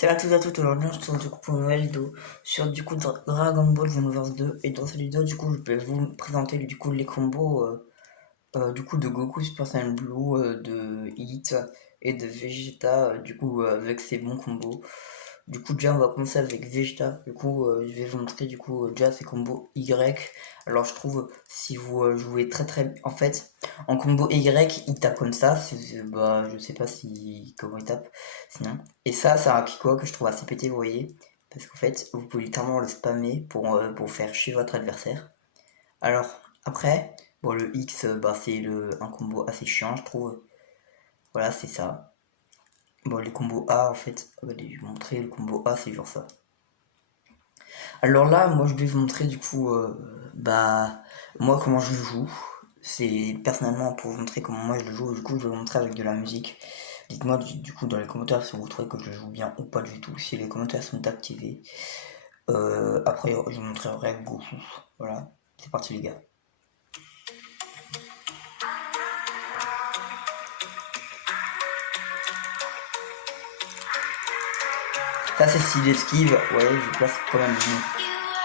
Salut à tous et à toutes, aujourd'hui on se retrouve du coup pour une nouvelle vidéo sur du coup Dragon Ball Xenoverse 2 et dans cette vidéo du coup je vais vous présenter du coup les combos du coup de Goku Super Saiyan Blue, de Hit et de Vegeta du coup avec ces bons combos. Du coup déjà on va commencer avec Vegeta, du coup je vais vous montrer du coup déjà ses combos Y. Alors je trouve si vous jouez très en fait en combo Y il tape comme ça, bah je sais pas si comment il tape sinon. Et ça c'est un Kiko que je trouve assez pété, vous voyez, parce qu'en fait vous pouvez littéralement le spammer pour faire chier votre adversaire. Alors après bon, le X, bah, c'est un combo assez chiant, je trouve. Voilà, c'est ça. Bon, les combos A, en fait, regardez, je vais vous montrer le combo A, c'est genre ça. Alors là, moi, je vais vous montrer du coup, bah, moi, comment je le joue. C'est personnellement pour vous montrer comment moi je le joue. Du coup, je vais vous montrer avec de la musique. Dites-moi du coup dans les commentaires si vous trouvez que je le joue bien ou pas du tout. Si les commentaires sont activés. Après, je vous montrerai Goku. Voilà, c'est parti les gars. Ça c'est s'il esquive, ouais, je place quand même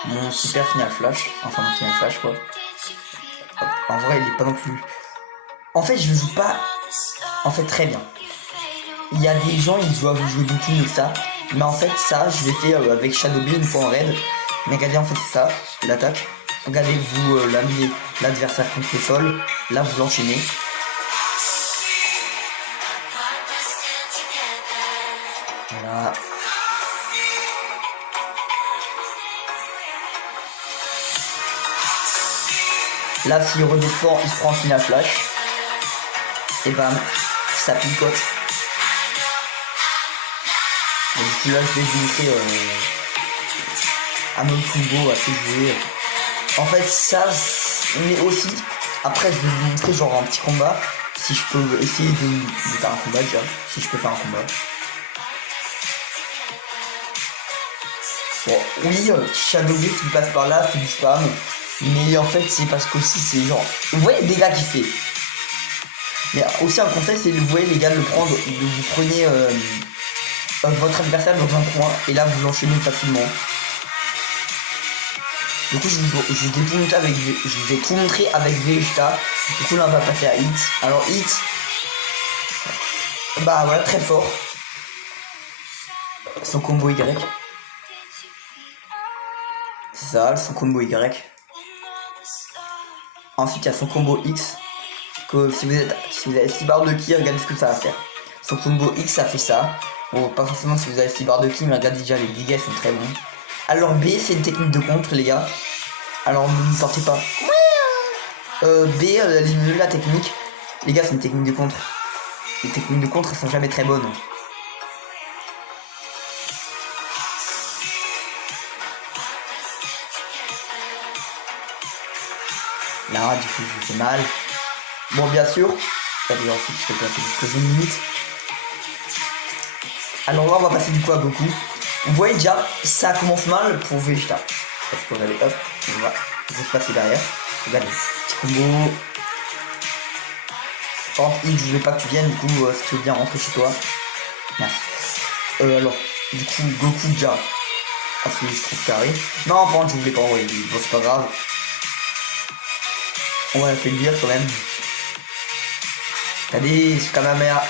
mon super final flash, enfin mon final flash quoi. Hop. En vrai il est pas non plus. En fait je joue pas en fait très bien. Il y a des gens ils doivent jouer beaucoup mieux que ça. Mais en fait ça je l'ai fait avec Shadow Bee une fois en raid. Mais regardez en fait c'est ça, l'attaque. Regardez vous l'amenez l'adversaire contre le sol. Là vous l'enchaînez. Voilà. Là s'il redescend il se prend un final flash. Et bam, ça picote. Et du coup là je vais vous montrer un autre combo assez joué. En fait ça, mais aussi, après je vais vous montrer genre un petit combat. Si je peux essayer de faire un combat déjà. Si je peux faire un combat. Bon, oui, Shadow Blade qui passe par là, c'est du spam. Mais en fait c'est parce qu'aussi c'est genre. Vous voyez les dégâts qu'il fait. Mais aussi un conseil c'est vous voyez les gars de le prendre, vous prenez votre adversaire dans un coin et là vous l'enchaînez facilement. Du coup je vous ai tout montré avec Vegeta. Du coup là on va passer à Hit. Alors Hit, bah voilà, très fort. Son combo Y. C'est ça, son combo Y. Ensuite il y a son combo X. Que si vous avez 6 barres de ki, regardez ce que ça va faire. Son combo X ça fait ça. Bon, pas forcément si vous avez 6 barres de ki, mais regardez déjà les dégâts sont très bons. Alors B c'est une technique de contre les gars. Alors ne vous sortez pas. B, la technique. Les gars, c'est une technique de contre. Les techniques de contre, elles sont jamais très bonnes. Là, du coup, je fais mal. Bon, bien sûr. Regardez, ensuite, je vais passer jusqu'aux limites. Alors là, on va passer du coup à Goku. Vous voyez déjà, ça commence mal pour Vegeta. Parce qu'on allait hop, on va juste passer derrière. Regardez, petit combo. Par contre, je voulais pas que tu viennes, du coup, si tu veux bien rentrer chez toi. Merci. Alors, du coup, Goku déjà. Ah, c'est je trouve carré. Non, par contre, je voulais pas envoyer. Bon, c'est pas grave. On va l'affaiblir quand même. Allez, c'est Kamehameha.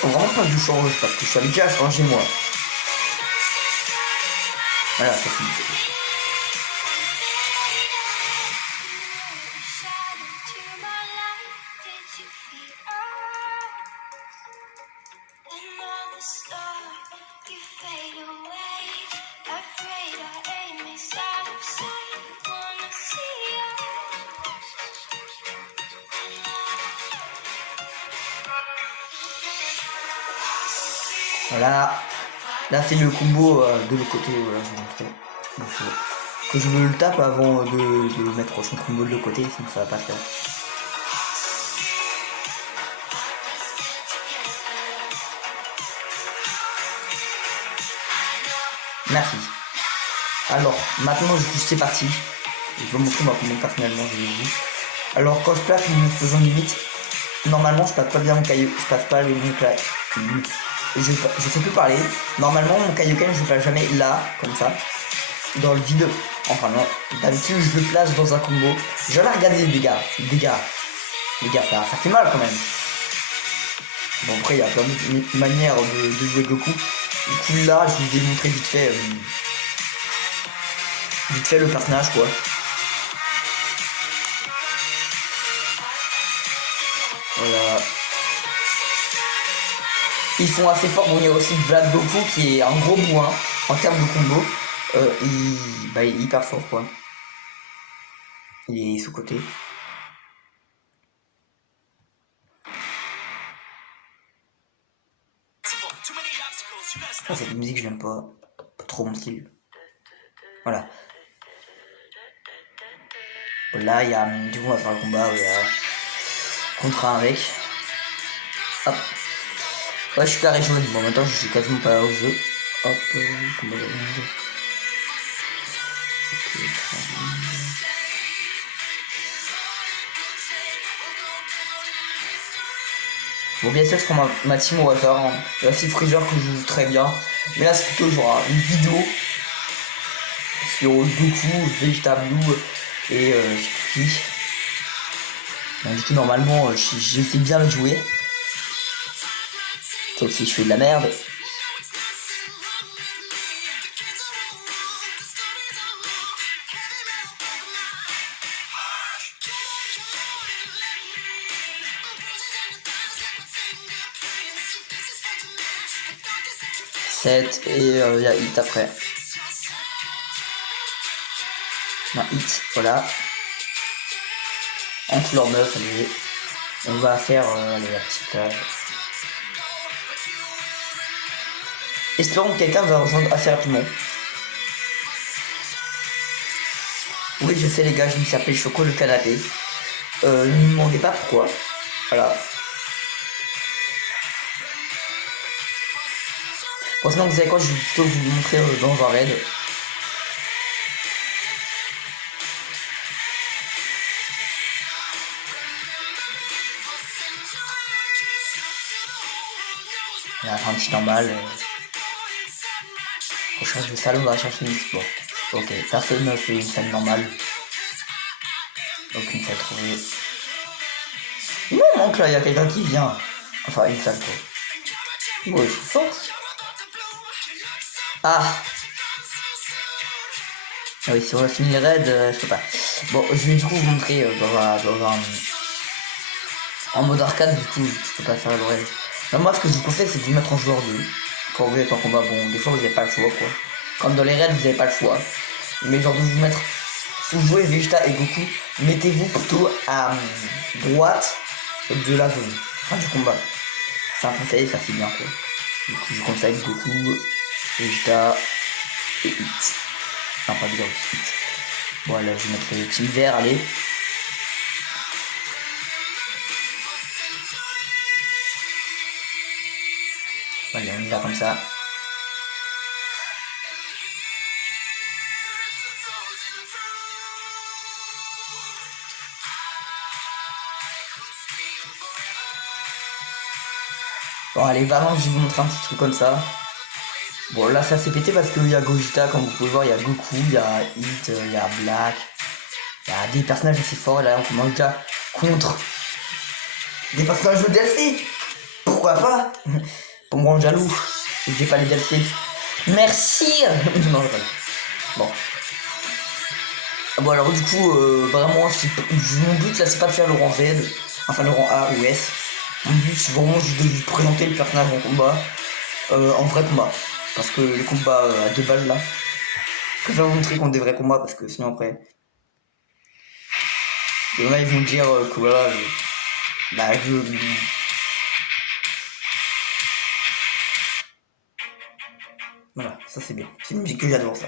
Faut vraiment pas que je change parce que je suis habitué à changer moi. Voilà, ça finit. Voilà. Là c'est le combo de l'autre côté, voilà, je vais montrer. Que je me le tape avant de mettre son combo de l'autre côté, sinon ça va pas faire. Merci. Alors, maintenant c'est parti. Je vais vous montrer moi comment personnellement je l'ai vu. Alors quand je place mon explosion limite, normalement je passe pas bien mon Kaioken, je passe pas le mon je sais plus parler. Normalement mon Kaioken je le place jamais là, comme ça, dans le vide. Enfin non, d'habitude je le place dans un combo. Je vais regarder les dégâts. Les gars, ça fait mal quand même. Bon après il y a plein de manières de jouer Goku. Du coup là je vous ai montré vite fait le personnage quoi. Voilà. Ils sont assez forts. Bon, il y a aussi Black Goku qui est un gros bourrin en termes de combo. Il est hyper fort quoi. Il est sous-côté. Ah, cette musique je l'aime pas trop mon style. Voilà. Là il y a du coup on va faire le combat contre un avec. Hop. Ouais je suis carré jaune. Bon maintenant je suis quasiment pas au jeu. Hop combat de jeu. Bon bien sûr je prends ma team au hasard, hein. Là c'est Freezer que je joue très bien. Mais là c'est plutôt genre une vidéo sur Goku, Vegeta Blue et qui. Du coup normalement j'essaie bien de jouer. Sauf si je fais de la merde. Et il y a hit après. Non, hit, voilà. En couleur 9, allez. On va faire la petite plage. Espérons que quelqu'un va rejoindre assez rapidement. Oui, je sais les gars, je me suis appelé Choco le canapé. Ne me demandez pas pourquoi. Voilà. Bon, sinon, vous savez quoi, je vais plutôt vous montrer dans un raid. On va faire un petit normal. On change de salle, on va chercher une sport. Ok, personne ne fait une salle normale. Aucune salle trouvée. Il me manque là, il y a quelqu'un qui vient. Enfin, une salle quoi. Ouais, je suis fort. Ah oui, si on va finir raid, je sais pas. Bon, je vais du coup vous montrer en mode arcade, du coup, je peux pas faire le raid. Non, moi, ce que je vous conseille, c'est de vous mettre en joueur 2. Quand vous êtes en combat, bon, des fois, vous n'avez pas le choix, quoi. Comme dans les raids, vous n'avez pas le choix. Mais genre de vous mettre... Si vous jouez Vegeta et Goku, mettez-vous plutôt à droite de la zone. Enfin, du combat. C'est un conseil, ça fait bien, quoi. Du coup, je conseille Goku, Vegeta et Hit. Enfin, pas bien, Hit. Voilà, je vais mettre le team vert, allez. Voilà, on y va comme ça. Bon allez, vraiment je vais vous montrer un petit truc comme ça. Bon là ça s'est pété parce qu'il y a Gogeta, comme vous pouvez voir, il y a Goku, il y a Hit, il y a Black. Il y a des personnages assez forts, là on commence déjà contre des personnages de DLC. Pourquoi pas? Pour me rendre jaloux, j'ai pas les DLC. Merci. Non, je pas. Bon. Bon alors du coup, vraiment, mon but là c'est pas de faire le rang Z, enfin le rang A ou S. Mon but c'est vraiment juste de vous présenter le personnage en combat, en vrai combat. Parce que les combats à 2 balles là, je préfère vous montrer contre des vrais combats parce que sinon après... Et là ils vont dire que voilà, Voilà, ça c'est bien. C'est une musique que j'adore ça.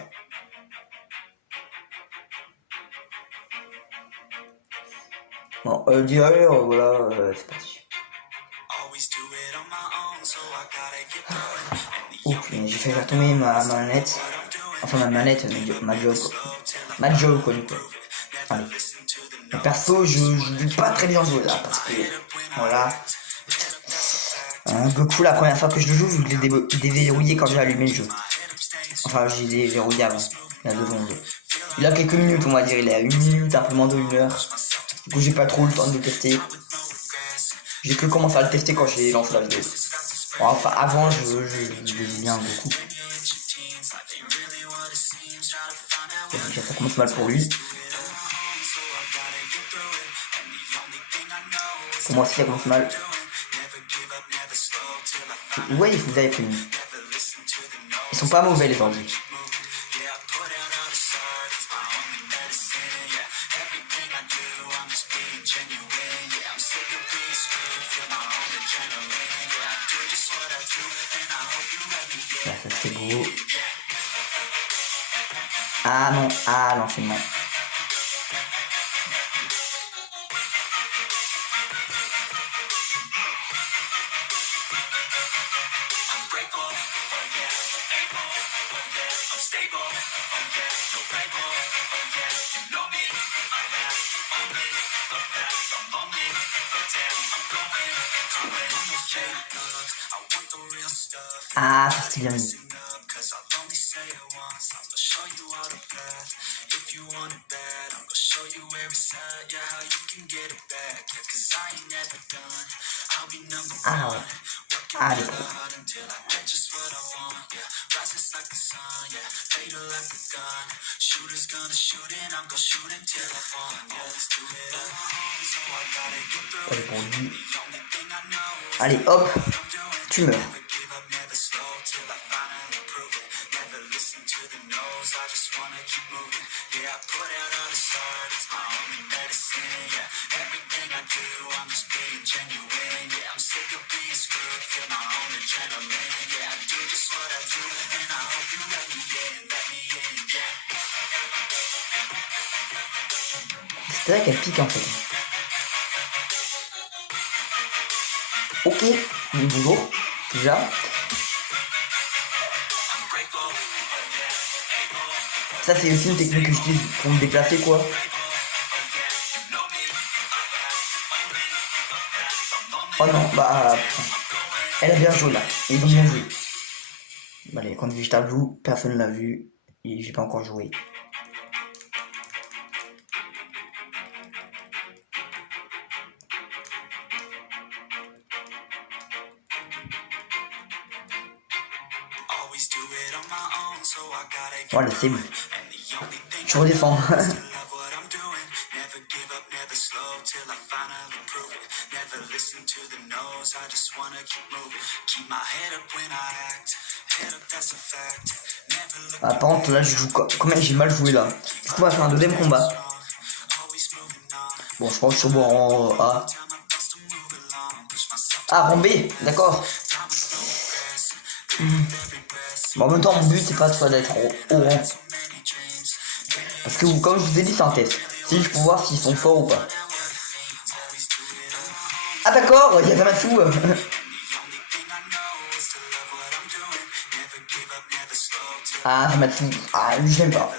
Bon, d'ailleurs, voilà, c'est parti. Oh, j'ai fait faire tomber ma manette. Enfin, ma manette, ma job. Ma job, quoi, du coup. Allez. Le perso, je ne vais pas très bien jouer là, parce que Voilà. Goku, la première fois que je le joue, je l'ai déverrouillé quand j'ai allumé le jeu. Enfin, j'ai déverrouillé avant. Il y a 2 secondes. Il a quelques minutes, on va dire. Il est à 1 minute, un peu moins de 1 heure. Du coup, j'ai pas trop eu le temps de le tester. J'ai que commencé à le tester quand j'ai lancé la vidéo. Enfin, avant, je bien Goku. Déjà, ça commence mal pour lui. Pour moi aussi, ça commence mal. Ouais, vous avez prévenu. Ils sont pas mauvais, les ordi. Là, ça c'est beau. Ah non, c'est bon. Ah, ça c'est bien mis. Ah ouais. Ah les pros. Allez pour lui. Allez hop, tu meurs. C'est vrai qu'elle pique en fait. Ok, bonjour, déjà. Ça c'est aussi une technique que j'utilise pour me déplacer quoi. Oh non, bah putain. Elle a bien joué là, ils ont bien joué. Allez, quand Vegeta joue, personne l'a vu et j'ai pas encore joué. Voilà, c'est bon. Je redescends. Ah, par contre, là, je joue quand même, j'ai mal joué là. Du coup, on va faire un deuxième combat. Bon, je pense que je suis bon en A. Ah, en B, d'accord. Bon, en même temps, mon but, c'est pas d'être au rang. Parce que, comme je vous ai dit, c'est un test. C'est juste pour voir s'ils sont forts ou pas. Ah, d'accord, il y a Zamasu. Ah, Zamasu. Ah, lui, j'aime pas.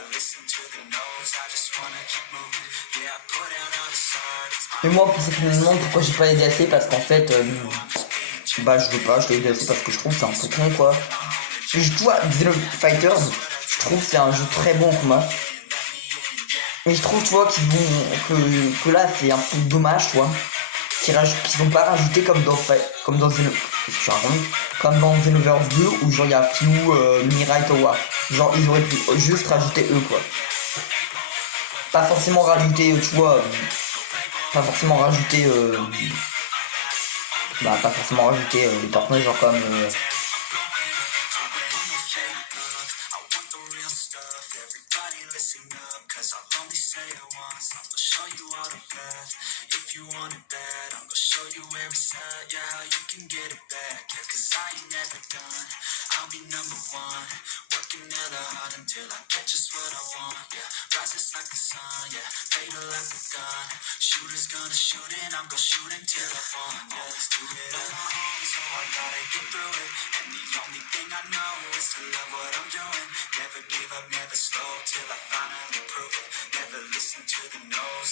Mais moi, pour ceux qui me demandent pourquoi j'ai pas les DLC, parce qu'en fait, bah je veux pas, je les DLC parce que je trouve que c'est un peu con quoi. Je joue à Xeno Fighters, je trouve que c'est un jeu très bon en combat. Mais je trouve, tu vois, que là c'est un peu dommage, tu vois. Qu'ils vont pas rajouter comme dans Xenoverse 2 où genre il y a Flu, Mirai, Towa. Genre ils auraient pu juste rajouter eux quoi. Pas forcément rajouter, tu vois. Pas forcément rajouter les personnages genre comme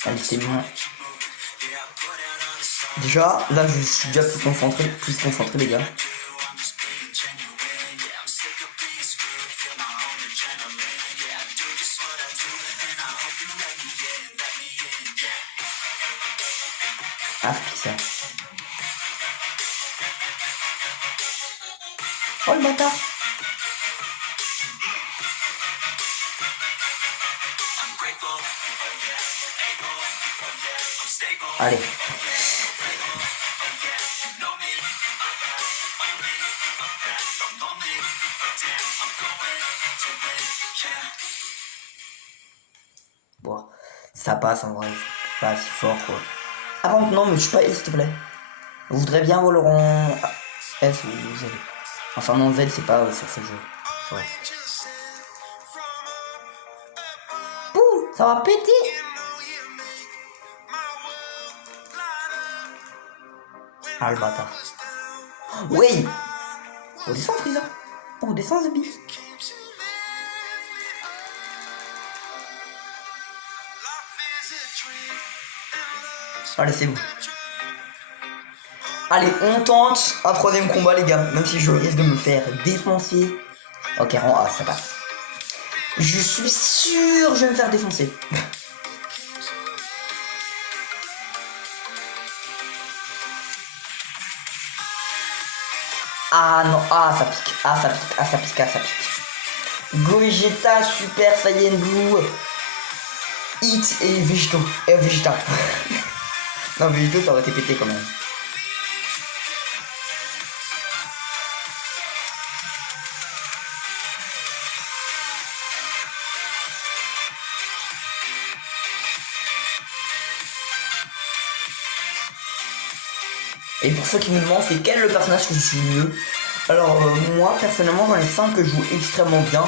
Allez, c'est bon. Déjà, là je suis déjà plus concentré les gars. Ah, c'est ça. Oh le bâtard. Allez. Bon, ça passe en vrai, pas si fort quoi. Ah bon, non, mais je suis pas s'il te plaît. Je voudrais bien voir Laurent S ou Z. Enfin non, Z c'est pas sur ce jeu. Ouais. Pouh, ça va péter. Ah le bâtard. Oui. On descend Freezer. On descend Zubi. Allez c'est bon. Allez, on tente un troisième combat les gars. Même si je risque de me faire défoncer. Ok, rang A, ça passe. Je suis sûr je vais me faire défoncer. Ah non, ah ça pique, ah ça pique, ah ça pique, ah ça pique. Gogeta, Super Saiyan Blue, Hit et Végéto. Et Vegeta. Non, Végéto ça aurait été pété quand même. Et pour ceux qui me demandent c'est quel le personnage que je suis mieux. Alors moi personnellement dans les 5 que je joue extrêmement bien.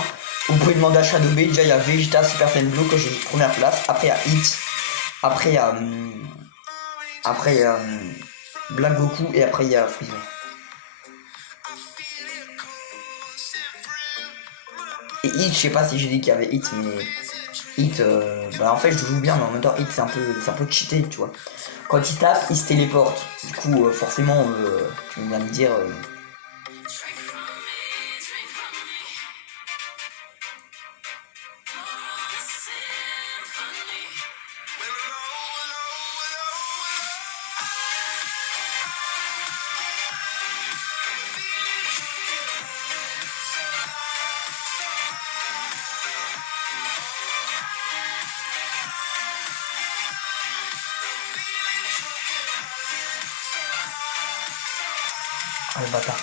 Vous pouvez demander à Shadow B, déjà il y a Vegeta, Super Saiyan Blue que j'ai première place. Après il y a Hit. Après il y a Black Goku et après il y a Freezer. Et Hit, je sais pas si j'ai dit qu'il y avait Hit, mais Hit, bah en fait je joue bien, mais en même temps Hit c'est un peu cheaté, tu vois. Quand il tape, il se téléporte. Du coup, forcément, tu viens me dire. Ah le bâtard.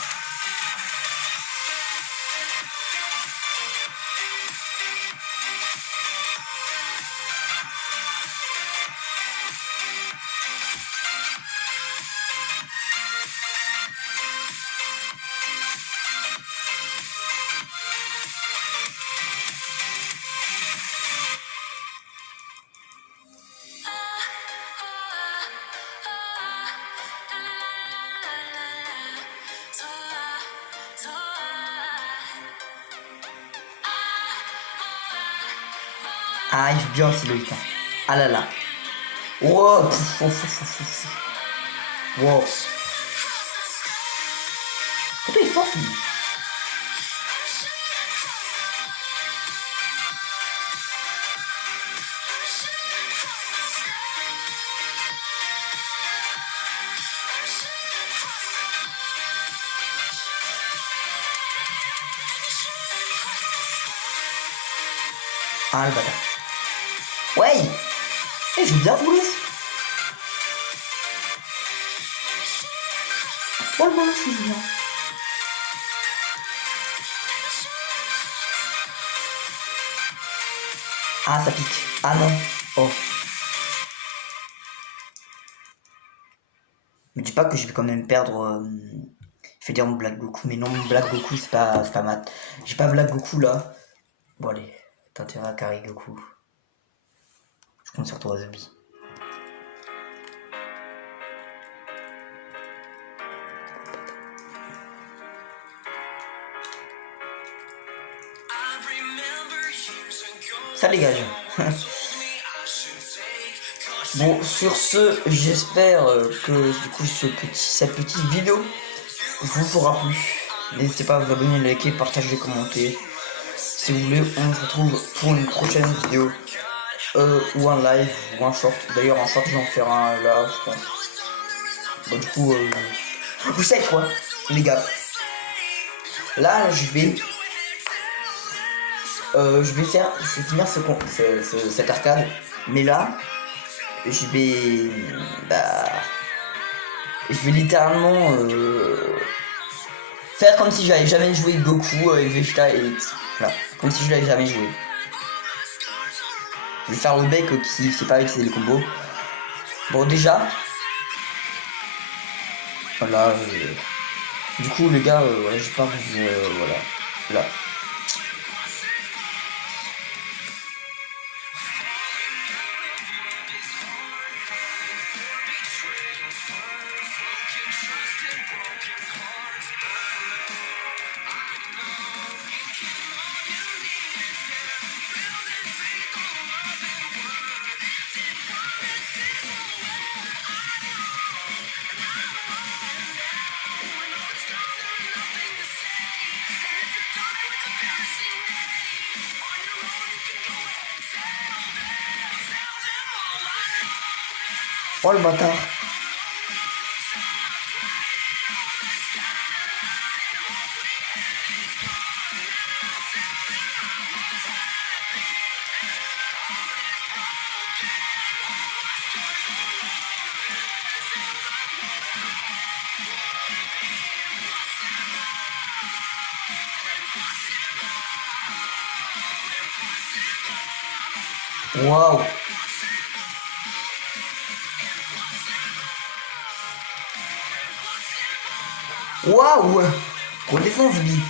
Ah, il joue bien aussi le Hit. Ah là là. Wow. Wow. Pourquoi il est fort lui. Ah le bâtard. Ouais. Il joue bien ce boulot. Oh le boulot, il joue bien. Ah ça pique. Ah non. Oh. Me dis pas que je vais quand même perdre. Je vais dire mon Black Goku, mais non mon Black Goku c'est pas mat. J'ai pas Black Goku là. Bon allez, t'as intérêt à carry Goku. Je compte sur toi Zubi. Ça dégage. Bon, sur ce, j'espère que du coup cette petite vidéo vous aura plu. N'hésitez pas à vous abonner, liker, partager, commenter. Si vous voulez, on se retrouve pour une prochaine vidéo. Ou un live, ou un short. D'ailleurs, un short, je vais en faire un là, je pense. Bon, du coup, vous savez quoi, les gars? Là, je vais finir cette arcade. Mais là, je vais... je vais littéralement faire comme si j'avais jamais joué Goku et Vegeta et voilà, comme si je l'avais jamais joué. Je vais faire le bec qui sait pas utiliser les combos. Bon, déjà, voilà. Du coup, les gars, j'ai pas voilà, là. Oh le bâtard. Waouh. Waouh. Redescends, Zubi.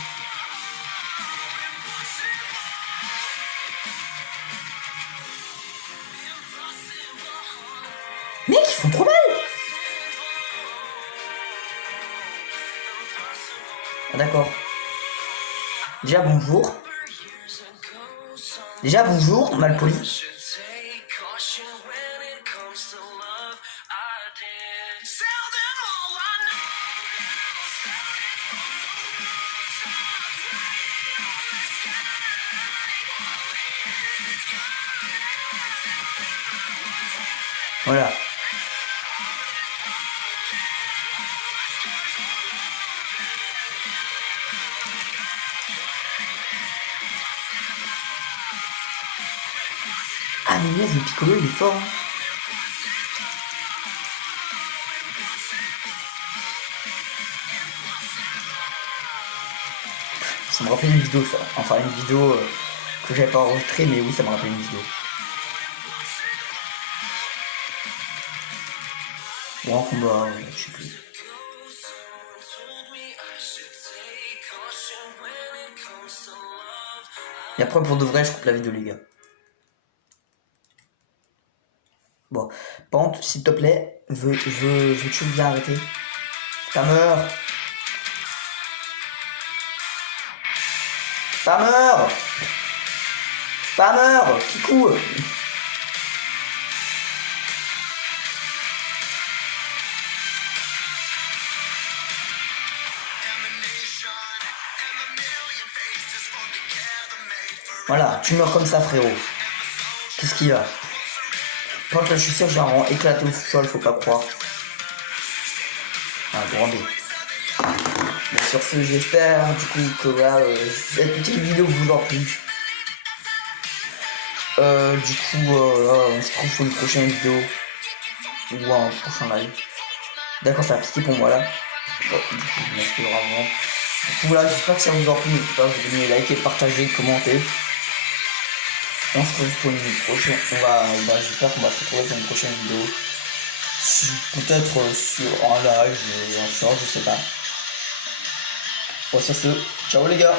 Mec, ils font trop mal. Ah, d'accord. Déjà bonjour. Déjà bonjour, malpoli. Voilà. Ah mais merde, le Piccolo il est fort. Hein. Ça me rappelle une vidéo ça. Enfin une vidéo que j'avais pas enregistrée, mais oui ça me rappelle une vidéo. Ou en combat, je sais plus. Et après pour de vrai je coupe la vidéo les gars. Bon, Pente, s'il te plaît, veux-tu bien arrêter? Spammer. Spammer. Spammer. Kikou. Voilà, tu meurs comme ça frérot. Qu'est-ce qu'il y a? Quand je suis sûr que j'ai un rang éclaté au sol, faut pas croire. Un grand B. Bon, sur ce, j'espère du coup que là, cette petite vidéo vous a plu. Du coup, on se retrouve pour une prochaine vidéo. Ou un prochain live. D'accord, ça a piqué pour moi là. Bon, du coup, je m'excuse vraiment. Du coup, voilà, j'espère que ça vous a plu. N'hésitez pas à vous donner, liker, partager, commenter. On se retrouve pour une prochaine. J'espère qu'on va se retrouver pour une prochaine vidéo. Peut-être sur un live, un short, je sais pas. Bon, sur ce, ciao les gars.